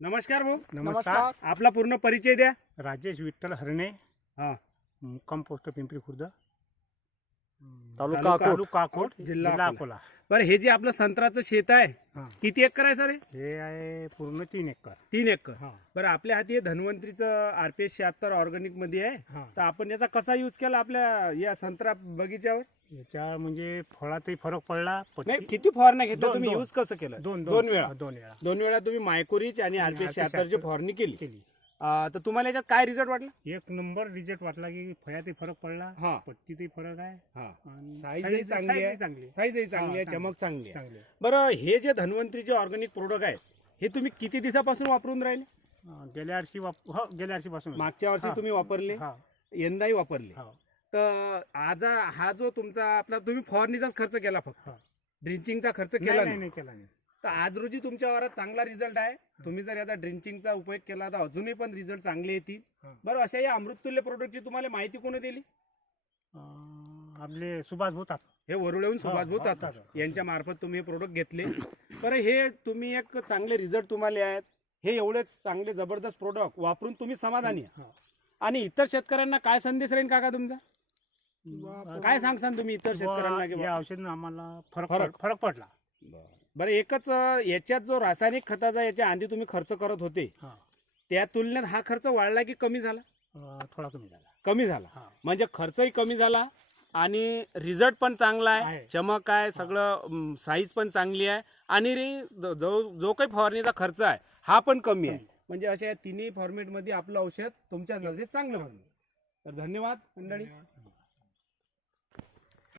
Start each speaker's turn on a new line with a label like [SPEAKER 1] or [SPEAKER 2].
[SPEAKER 1] नमस्कार भाऊ.
[SPEAKER 2] नमस्कार.
[SPEAKER 1] आपला पूर्ण परिचय द्या.
[SPEAKER 2] राजेश विठ्ठल हरणे
[SPEAKER 1] हा.
[SPEAKER 2] मुक्काम पोस्ट पिंपरी खुर्द.
[SPEAKER 3] तालुका अकोट
[SPEAKER 1] अकोट,
[SPEAKER 2] तालुका अकोट
[SPEAKER 1] जिल्हा
[SPEAKER 2] जिल्हा
[SPEAKER 1] अकोला. बरं हे जे आपलं संत्र्याचं शेत आहे
[SPEAKER 2] हा.
[SPEAKER 1] किती एकर आहे सर हे?
[SPEAKER 2] हे आहे पूर्ण तीन एकर.
[SPEAKER 1] तीन एकर.
[SPEAKER 2] हा.
[SPEAKER 1] बरं आपल्या हाती हे धन्वंतरीचं आरपीएस शहात्तर ऑर्गॅनिकमध्ये आहे.
[SPEAKER 2] हा.
[SPEAKER 1] तर आपण याचा कसा युज केला आपल्या या संत्रा बगीच्यावर?
[SPEAKER 2] याच्या म्हणजे फळातही फरक पडला
[SPEAKER 1] नाही किती फवारण्या घेतल्या
[SPEAKER 2] दोन-
[SPEAKER 1] तुम्ही
[SPEAKER 2] दोन.
[SPEAKER 1] युज कसं केलं?
[SPEAKER 2] दोन
[SPEAKER 1] दोन. वेळा.
[SPEAKER 2] दोन वेळा.
[SPEAKER 1] दोन वेळा तुम्ही मायकोरीच आणि आरपीएस शहात्तरची
[SPEAKER 2] 76
[SPEAKER 1] फवारणी केली.
[SPEAKER 2] केली.
[SPEAKER 1] अं, तर तुम्हाला याच्यात काय रिझल्ट वाटला?
[SPEAKER 2] एक नंबर रिजेक्ट वाटला की फळातही फरक पडला
[SPEAKER 1] हा.
[SPEAKER 2] पत्तीतही फरक आहे.
[SPEAKER 1] हा.
[SPEAKER 2] आणि
[SPEAKER 1] चांगली आहे.
[SPEAKER 2] चांगली आहे.
[SPEAKER 1] साईजही चांगली आहे
[SPEAKER 2] हा,
[SPEAKER 1] चमक चांगली आहे.
[SPEAKER 2] चांगली आहे.
[SPEAKER 1] बरं हे जे धन्वंतरीचे ऑर्गॅनिक प्रोडक्ट आहेत हे तुम्ही किती दिवसापासून वापरून राहिले?
[SPEAKER 2] अं, गेल्या वर्षी वाप- हो गेल्या वर्षीपासून.
[SPEAKER 1] मागच्या वर्षी
[SPEAKER 2] हा.
[SPEAKER 1] तुम्ही वापरले
[SPEAKER 2] हा.
[SPEAKER 1] यंदाही वापरले.
[SPEAKER 2] हा.
[SPEAKER 1] तर आज हा जो तुमचा आपला तुम्ही फवारणीचाच खर्च केला फक्त.
[SPEAKER 2] हा.
[SPEAKER 1] ड्रिंचिंगचा खर्च केला
[SPEAKER 2] नाही केला नाही.
[SPEAKER 1] तर आज रोजी तुमच्या वारात चांगला रिझल्ट आहे. तुम्ही जर याचा ड्रिंचिंगचा उपयोग केला तर अजूनही पण रिझल्ट चांगले येतील. बरं अशा या अमृततुल्य प्रोडक्टची तुम्हाला माहिती कोणी दिली?
[SPEAKER 2] आपले सुभाष भूतात
[SPEAKER 1] हे वरुळेहून सुभाष भूतात. यांच्या मार्फत तुम्ही हे प्रोडक्ट घेतले. बरं हे तुम्ही एक चांगले रिझल्ट तुम्हाला आहेत हे एवढे चांगले जबरदस्त प्रोडक्ट वापरून तुम्ही समाधानी. आणि इतर शेतकऱ्यांना काय संदेश राहील काका तुमचा? काय सांगसान तुम्ही इतर शेतकऱ्यांना?
[SPEAKER 2] या औषधानं आम्हाला. फरक
[SPEAKER 1] फरक
[SPEAKER 2] पडला.
[SPEAKER 1] बरं. एकच याच्यात जो रासायनिक खताचा याच्या आधी तुम्ही खर्च करत होते
[SPEAKER 2] हा.
[SPEAKER 1] त्या तुलनेत हा खर्च वाढला की कमी झाला?
[SPEAKER 2] अं, थोडा कमी झाला.
[SPEAKER 1] कमी झाला.
[SPEAKER 2] हा.
[SPEAKER 1] म्हणजे खर्चही कमी झाला आणि रिझल्ट पण चांगला आहे
[SPEAKER 2] आहे.
[SPEAKER 1] चमक आहे सगळं साईज पण चांगली आहे आणि रे- जो जो- जो काही फवारणीचा खर्च आहे हा पण कमी आहे. म्हणजे अशा या तिन्ही फॉर्मेटमध्ये आपलं औषध तुमच्या नजरेत चांगलं बनलं. तर धन्यवाद मंडळी.